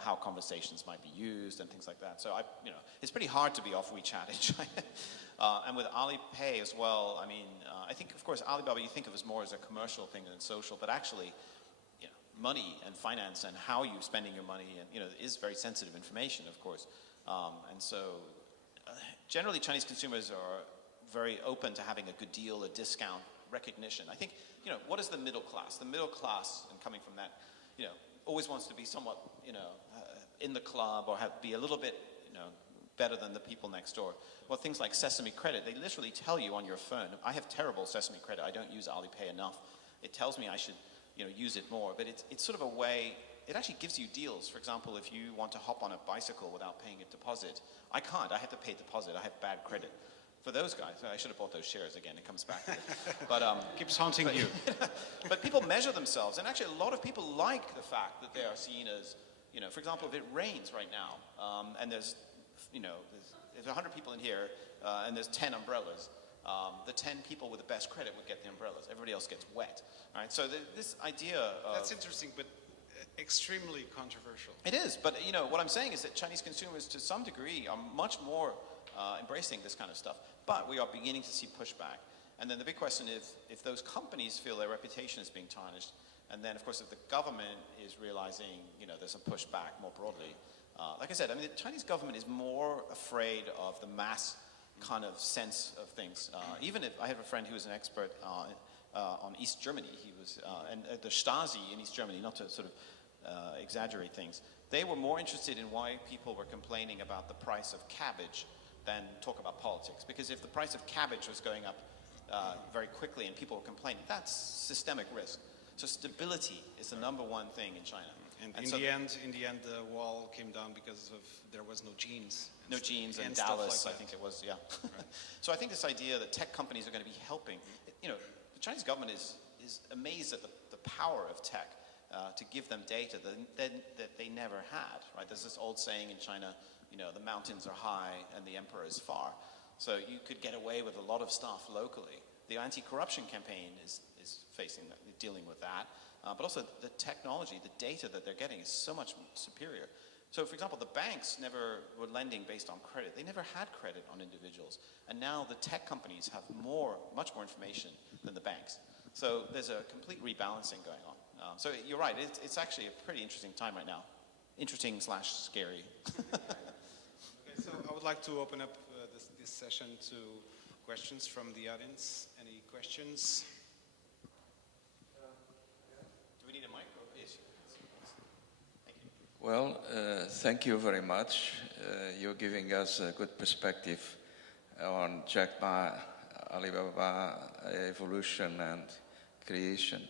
how conversations might be used and things like that. So, it's pretty hard to be off WeChat in China. And with Alipay as well, I think, of course, Alibaba you think of as more as a commercial thing than social, but actually, money and finance and how you're spending your money and, is very sensitive information, of course. And so, generally, Chinese consumers are very open to having a good deal, a discount, recognition. I think, what is the middle class? The middle class, and coming from that, always wants to be somewhat, in the club or be a little bit, better than the people next door. Well, things like Sesame Credit, they literally tell you on your phone, I have terrible Sesame Credit, I don't use Alipay enough. It tells me I should, use it more, but it's sort of a way, it actually gives you deals. For example, if you want to hop on a bicycle without paying a deposit, I can't, I have to pay a deposit, I have bad credit. For those guys, I should have bought those shares again, it comes back to it. But, keeps haunting you. But people measure themselves, and actually a lot of people like the fact that they are seen as, for example, if it rains right now, and there's 100 people in here, and there's 10 umbrellas, the 10 people with the best credit would get the umbrellas. Everybody else gets wet. Right? So this idea of... That's interesting, but extremely controversial. It is, but what I'm saying is that Chinese consumers, to some degree, are much more embracing this kind of stuff. But we are beginning to see pushback. And then the big question is, if those companies feel their reputation is being tarnished, and then, of course, if the government is realizing, there's a pushback more broadly. Like I said, the Chinese government is more afraid of the mass kind of sense of things. Even if I have a friend who is an expert on East Germany. He was, and the Stasi in East Germany, not to sort of exaggerate things, they were more interested in why people were complaining about the price of cabbage than talk about politics. Because if the price of cabbage was going up very quickly and people were complaining, that's systemic risk. So stability is the number one thing in China. And in the end, the wall came down because of there was no jeans. No jeans and stuff Dallas, like I think it was, yeah. Right. So I think this idea that tech companies are going to be helping, you know, the Chinese government is amazed at the power of tech to give them data that they never had, right? There's this old saying in China, you know, the mountains are high and the emperor is far. So you could get away with a lot of stuff locally. The anti-corruption campaign is facing that, dealing with that. But also the technology, the data that they're getting is so much superior. So for example, the banks never were lending based on credit. They never had credit on individuals. And now the tech companies have much more information than the banks. So there's a complete rebalancing going on. So you're right, it's actually a pretty interesting time right now. Interesting / scary. Okay, so I would like to open up this session to questions from the audience. Any questions? Do we need a mic? Yes. Thank you. Well, thank you very much. You're giving us a good perspective on Jack Ma, Alibaba evolution and creation.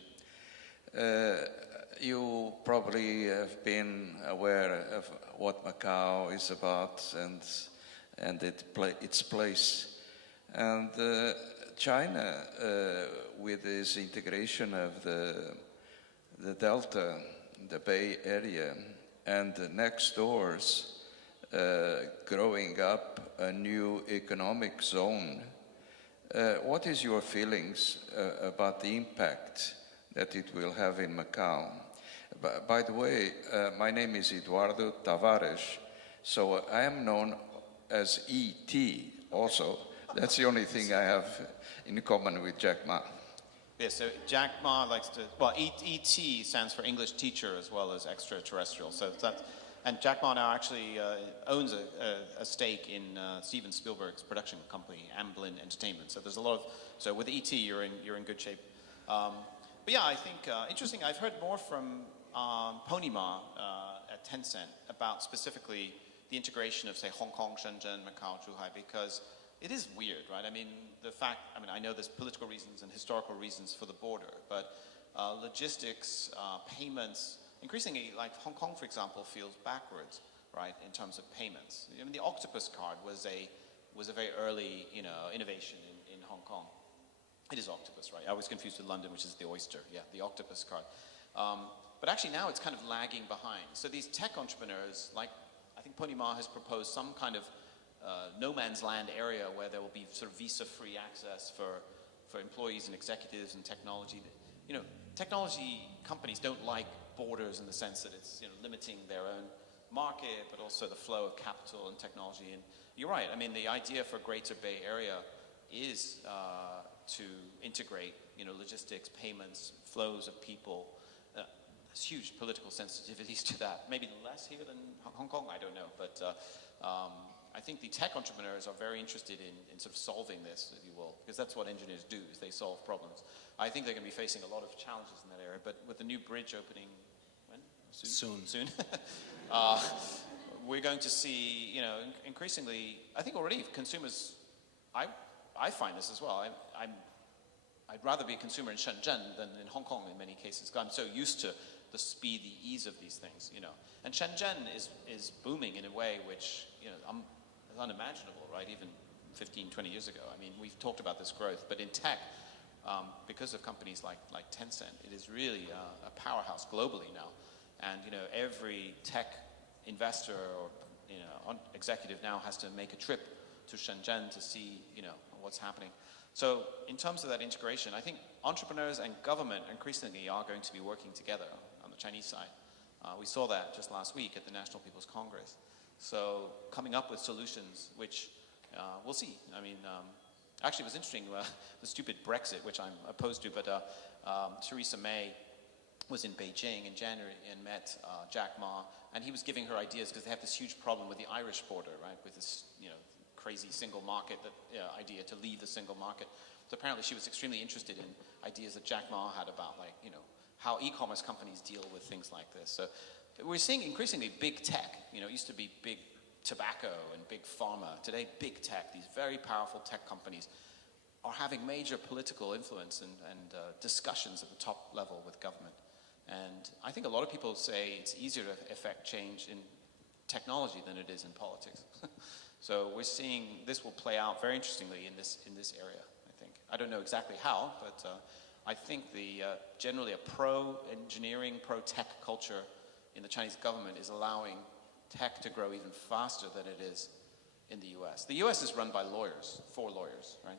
You probably have been aware of what Macau is about and its place. And China, with its integration of the Delta, the Bay Area, and the next doors, growing up a new economic zone. What is your feelings about the impact that it will have in Macau? By the way, my name is Eduardo Tavares, so I am known as E.T. also. That's the only thing I have in common with Jack Ma. Yeah, so Jack Ma likes to, well, ET stands for English teacher as well as extraterrestrial. So that, and Jack Ma now actually owns a stake in Steven Spielberg's production company, Amblin Entertainment. So there's a lot of, so with ET, you're in good shape. But yeah, I think interesting. I've heard more from Pony Ma at Tencent about specifically the integration of, say, Hong Kong, Shenzhen, Macau, Zhuhai, because it is weird, right? I mean, I know there's political reasons and historical reasons for the border, but logistics, payments, increasingly, like Hong Kong, for example, feels backwards, right, in terms of payments. I mean, the octopus card was a very early, innovation in Hong Kong. It is octopus, right? I was confused with London, which is the oyster. Yeah, the octopus card. But actually now it's kind of lagging behind. So these tech entrepreneurs, like I think Pony Ma has proposed some kind of no man's land area where there will be sort of visa-free access for employees and executives and technology. Technology companies don't like borders in the sense that it's limiting their own market, but also the flow of capital and technology. And you're right. I mean, the idea for Greater Bay Area is to integrate, logistics, payments, flows of people. There's huge political sensitivities to that. Maybe less here than Hong Kong, I don't know. But I think the tech entrepreneurs are very interested in sort of solving this, if you will, because that's what engineers do, is they solve problems. I think they're going to be facing a lot of challenges in that area, but with the new bridge opening, when? Soon. We're going to see, increasingly, I think already consumers, I find this as well. I'd rather be a consumer in Shenzhen than in Hong Kong in many cases, because I'm so used to the speed, the ease of these things, And Shenzhen is booming in a way which, is unimaginable, right? Even 15, 20 years ago. I mean, we've talked about this growth, but in tech, because of companies like Tencent, it is really a powerhouse globally now. And, every tech investor or, executive now has to make a trip to Shenzhen to see, what's happening. So in terms of that integration, I think entrepreneurs and government increasingly are going to be working together on the Chinese side. We saw that just last week at the National People's Congress. So coming up with solutions, which we'll see. I mean, actually it was interesting, the stupid Brexit, which I'm opposed to, but Theresa May was in Beijing in January and met Jack Ma, and he was giving her ideas because they have this huge problem with the Irish border, right, with this, crazy single market idea to leave the single market. So apparently she was extremely interested in ideas that Jack Ma had about, like, you know, how e-commerce companies deal with things like this. So we're seeing increasingly big tech. You know, it used to be big tobacco and big pharma. Today, big tech, these very powerful tech companies, are having major political influence and discussions at the top level with government. And I think a lot of people say it's easier to affect change in technology than it is in politics. So we're seeing this will play out very interestingly in this area, I think. I don't know exactly how, but I think generally a pro-engineering, pro-tech culture in the Chinese government is allowing tech to grow even faster than it is in the US. The US is run by lawyers, for lawyers, right?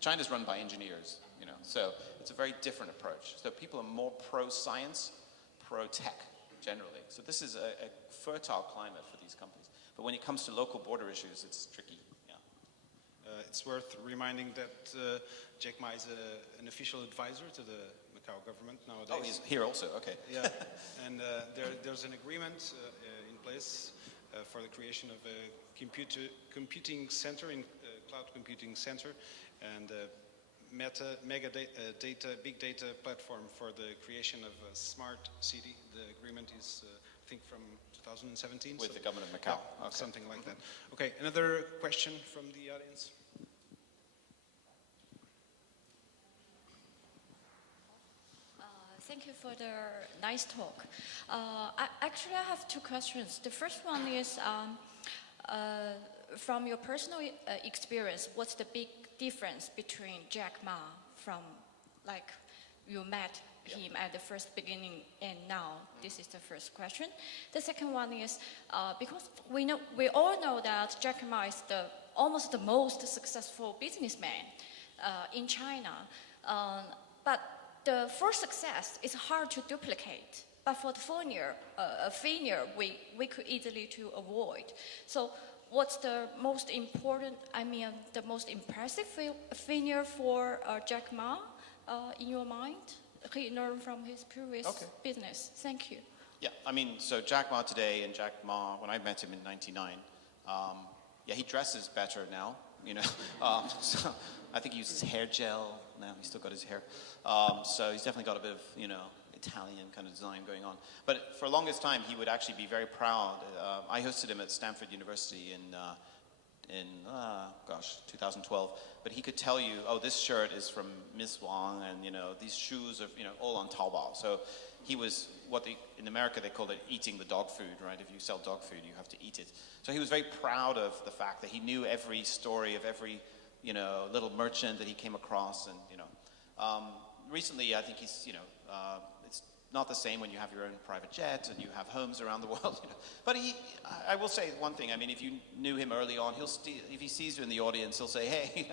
China's run by engineers, you know, so it's a very different approach. So people are more pro-science, pro-tech, generally. So this is a fertile climate for these companies. But when it comes to local border issues, it's tricky, yeah. It's worth reminding that Jack Ma is an official advisor to the Macau government nowadays. Oh, he's here also, okay. Yeah, and there's an agreement in place for the creation of a computing center, cloud computing center, and big data platform for the creation of a smart city. The agreement is, I think, from 2017. With the government of Macau. Yeah, okay. something like that. Okay, another question from the audience. Thank you for the nice talk. Actually, I have two questions. The first one is, from your personal experience, what's the big difference between Jack Ma from, like, you met him at the first beginning and now? This is the first question. The second one is, because we all know that Jack Ma is almost the most successful businessman in China, but the first success is hard to duplicate, but for the failure, we could easily to avoid. So what's the most important, the most impressive failure for Jack Ma in your mind? He learned from his previous business. Thank you. Yeah, I mean, so Jack Ma today and Jack Ma, when I met him in '99, yeah, he dresses better now, you know. So I think he uses hair gel now. He's still got his hair. So he's definitely got a bit of, you know, Italian kind of design going on. But for the longest time, he would actually be very proud. I hosted him at Stanford University in 2012. But he could tell you, oh, this shirt is from Ms. Wang, and, you know, these shoes are, you know, all on Taobao. So he was in America, they call it eating the dog food, right? If you sell dog food, you have to eat it. So he was very proud of the fact that he knew every story of every, you know, little merchant that he came across, and, you know. Recently, I think he's, you know, it's not the same when you have your own private jet and you have homes around the world, you know. But I will say one thing. I mean, if you knew him early on, if he sees you in the audience, he'll say, hey,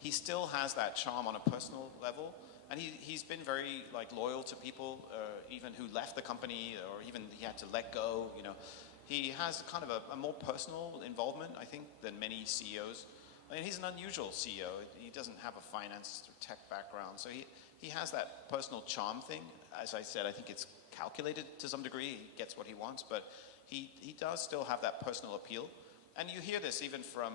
he still has that charm on a personal level. And he's been very, like, loyal to people, even who left the company, or even he had to let go, you know. He has kind of a more personal involvement, I think, than many CEOs. I mean, he's an unusual CEO. He doesn't have a finance or tech background. So he has that personal charm thing. As I said, I think it's calculated to some degree. He gets what he wants, but he does still have that personal appeal. And you hear this even from,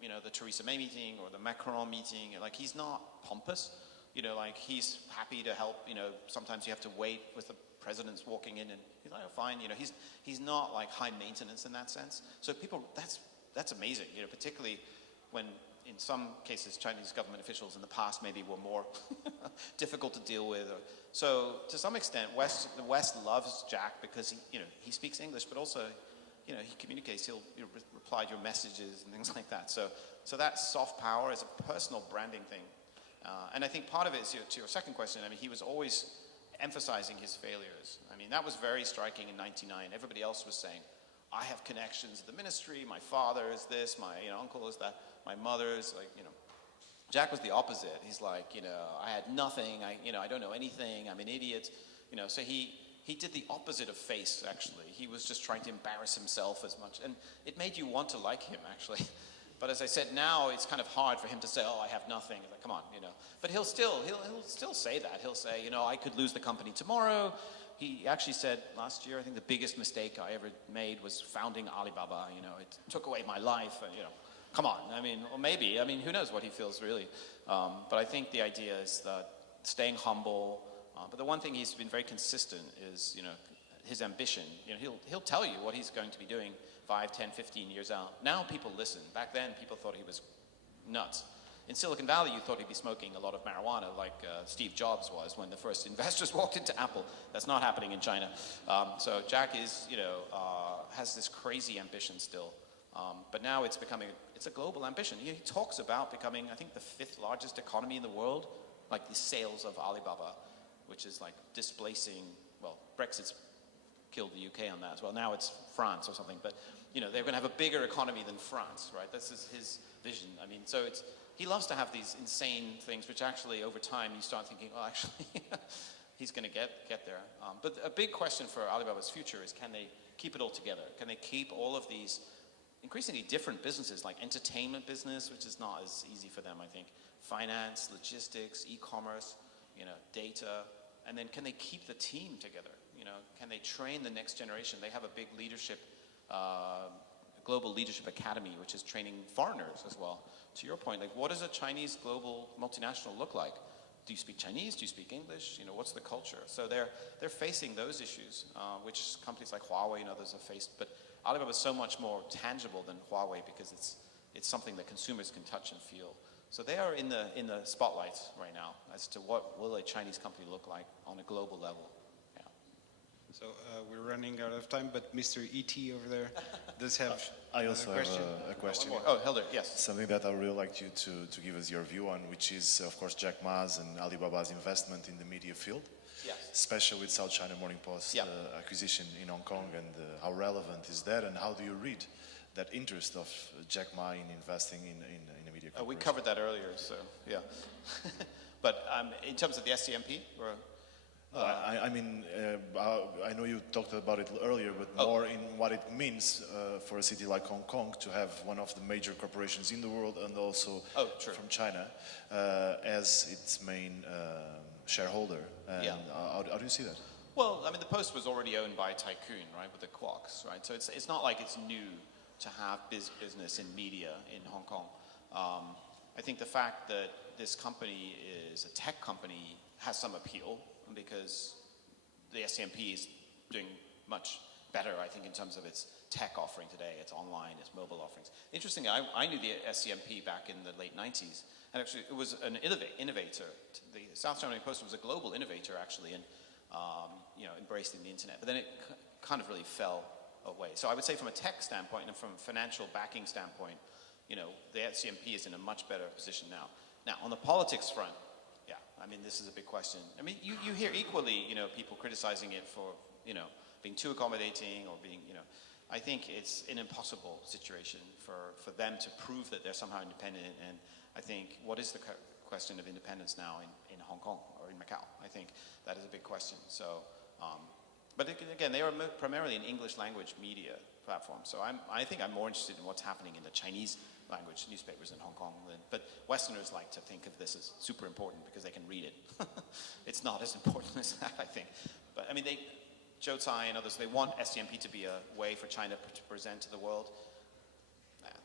you know, the Theresa May meeting or the Macron meeting. Like, he's not pompous. You know, like, he's happy to help. You know, sometimes you have to wait with the president's walking in, and he's like, oh, fine. You know, he's not, like, high maintenance in that sense. So people, that's amazing. You know, particularly when, in some cases, Chinese government officials in the past maybe were more difficult to deal with. So to some extent, the West loves Jack because he speaks English, but also, you know, he communicates. He'll reply to your messages and things like that. So that soft power is a personal branding thing. And I think part of it is, to your second question, I mean, he was always emphasizing his failures. I mean, that was very striking in '99. Everybody else was saying, I have connections at the ministry, my father is this, my uncle is that, my mother is like, you know. Jack was the opposite. He's like, you know, I had nothing, I don't know anything, I'm an idiot. You know, so he did the opposite of face, actually. He was just trying to embarrass himself as much. And it made you want to like him, actually. But as I said, now it's kind of hard for him to say, oh, I have nothing. Like, come on, you know. But he'll still say that. He'll say, you know, I could lose the company tomorrow. He actually said last year, I think the biggest mistake I ever made was founding Alibaba. You know, it took away my life. And, you know, come on, I mean, or maybe, I mean, who knows what he feels really. But I think the idea is that staying humble, but the one thing he's been very consistent is, you know, his ambition. You know, he'll tell you what he's going to be doing 5, 10, 15 years out. Now people listen. Back then, people thought he was nuts. In Silicon Valley, you thought he'd be smoking a lot of marijuana like Steve Jobs was when the first investors walked into Apple. That's not happening in China. So Jack is, you know, has this crazy ambition still. But now it's a global ambition. He talks about becoming, I think, the 5th largest economy in the world, like the sales of Alibaba, which is like displacing, well, Brexit's killed the UK on that as well. Now it's France or something. But, you know, they're going to have a bigger economy than France, right? This is his vision. I mean, so he loves to have these insane things, which actually over time you start thinking, oh, actually, he's going to get there. But a big question for Alibaba's future is, can they keep it all together? Can they keep all of these increasingly different businesses, like entertainment business, which is not as easy for them, I think, finance, logistics, e-commerce, you know, data, and then can they keep the team together? You know, can they train the next generation? They have a big leadership, global leadership academy, which is training foreigners as well. To your point, like, what does a Chinese global multinational look like? Do you speak Chinese? Do you speak English? You know, what's the culture? So they're facing those issues, which companies like Huawei and others have faced. But Alibaba is so much more tangible than Huawei because it's something that consumers can touch and feel. So they are in the spotlight right now as to what will a Chinese company look like on a global level. Yeah. So we're running out of time, but Mr. E.T. over there does have I also a have question. a question. Oh, Helder, yes. Something that I would really like you to give us your view on, which is, of course, Jack Ma's and Alibaba's investment in the media field, Yes. especially with South China Morning Post Yeah. acquisition in Hong Kong, and how relevant is that, and how do you read that interest of Jack Ma in investing in a media corporation? We covered that earlier, so yeah. But in terms of the SCMP, or I mean, I know you talked about it earlier, but more in what it means for a city like Hong Kong to have one of the major corporations in the world and also from China as its main shareholder. And Yeah. How do you see that? well, I mean, the Post was already owned by a tycoon, right, with the Quarks, right? So it's not like it's new to have business in media in Hong Kong. I think the fact that this company is a tech company has some appeal because the SCMP is doing much better, I think, in terms of its tech offering today, its online, its mobile offerings. Interestingly, I knew the SCMP back in the late 90s, and actually it was an innovator. The South China Morning Post was a global innovator, actually, in embracing the internet. But then it kind of really fell away. So I would say from a tech standpoint and from a financial backing standpoint, you know, the SCMP is in a much better position now. Now, on the politics front, yeah, I mean, this is a big question. I mean, you hear equally, you know, people criticizing it for, you know, being too accommodating or being, you know, I think it's an impossible situation for them to prove that they're somehow independent. And I think, what is the question of independence now in Hong Kong or in Macau? I think that is a big question. So, but again, they are primarily an English language media platform. So I think I'm more interested in what's happening in the Chinese language newspapers in Hong Kong. But Westerners like to think of this as super important because they can read it. It's not as important as that, I think. But I mean, Zhou Tsai and others, they want SCMP to be a way for China to present to the world.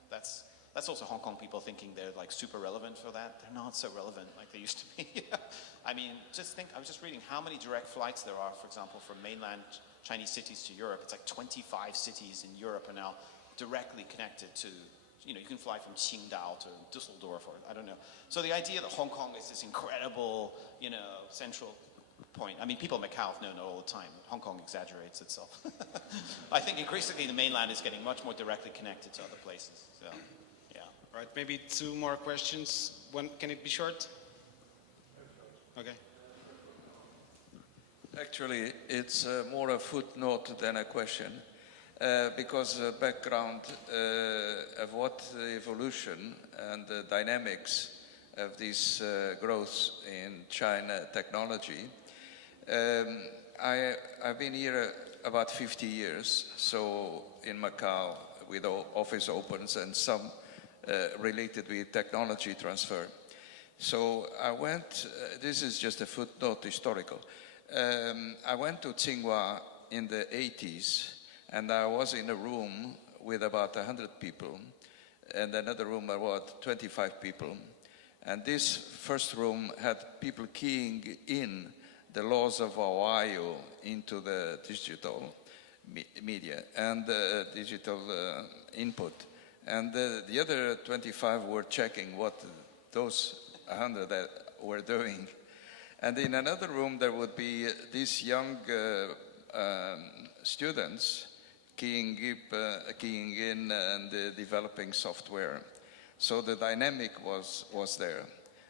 That's also Hong Kong people thinking they're like super relevant for that. They're not so relevant like they used to be. I mean, I was just reading how many direct flights there are, for example, from mainland Chinese cities to Europe. It's like 25 cities in Europe are now directly connected to, you know, you can fly from Qingdao to Düsseldorf or I don't know. So the idea that Hong Kong is this incredible, you know, central point. I mean, people in Macau have known it all the time. Hong Kong exaggerates itself. I think increasingly the mainland is getting much more directly connected to other places. So, yeah. All right, maybe 2 more questions. One, can it be short? Okay. Actually, it's more a footnote than a question, because the background of what the evolution and the dynamics of this growth in China technology. I've been here about 50 years, so in Macau with office opens and some related with technology transfer. So I went, this is just a footnote historical. I went to Tsinghua in the 80s and I was in a room with about 100 people and another room about 25 people. And this first room had people keying in the laws of Ohio into the digital media and digital input. And the other 25 were checking what those 100 that were doing. And in another room, there would be these young students keying in and developing software. So the dynamic was there.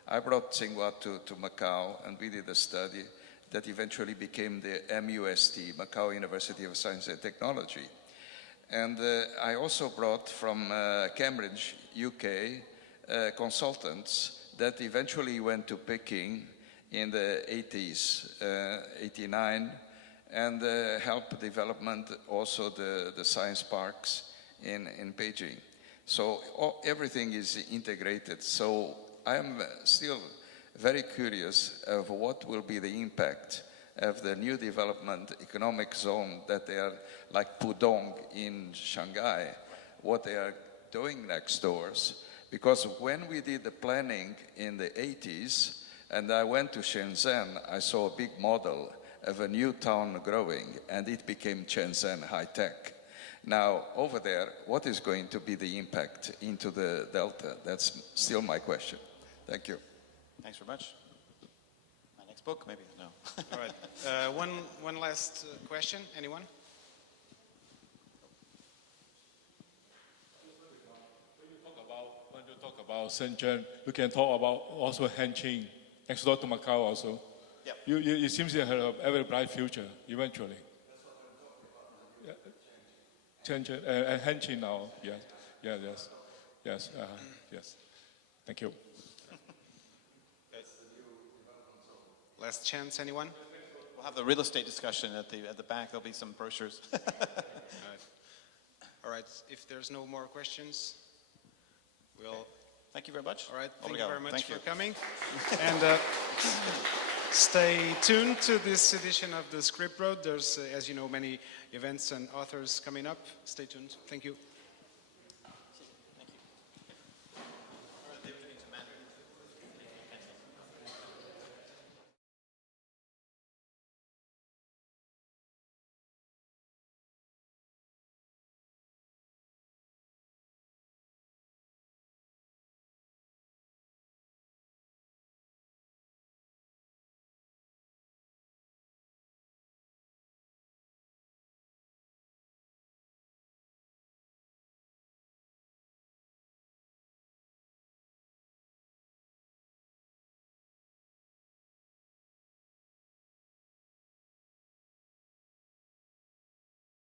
I brought Tsinghua to Macau, and we did a study that eventually became the MUST, Macau University of Science and Technology. And I also brought from Cambridge, UK, consultants that eventually went to Peking in the 80s, 89, and helped development also the science parks in Beijing. So everything is integrated. So I am still very curious of what will be the impact of the new development economic zone that they are like Pudong in Shanghai, what they are doing next doors. Because when we did the planning in the 80s, and I went to Shenzhen, I saw a big model of a new town growing, and it became Shenzhen High Tech. Now, over there, what is going to be the impact into the Delta? That's still my question. Thank you. Thanks very much. My next book, maybe? No. All right. One last question. Anyone? When you talk about Shenzhen, you can talk about also Hengqin, next door to Macau also. Yep. It seems you have a very bright future eventually. Shenzhen and Hengqin now, yes. Yes. Thank you. Last chance, anyone? We'll have the real estate discussion at the back. There'll be some brochures. All right. If there's no more questions, we'll. Thank you very much. All right. Thank Obrigado. you very much Thank for you. coming. And stay tuned to this edition of the Script Road. There's, as you know, many events and authors coming up. Stay tuned. Thank you.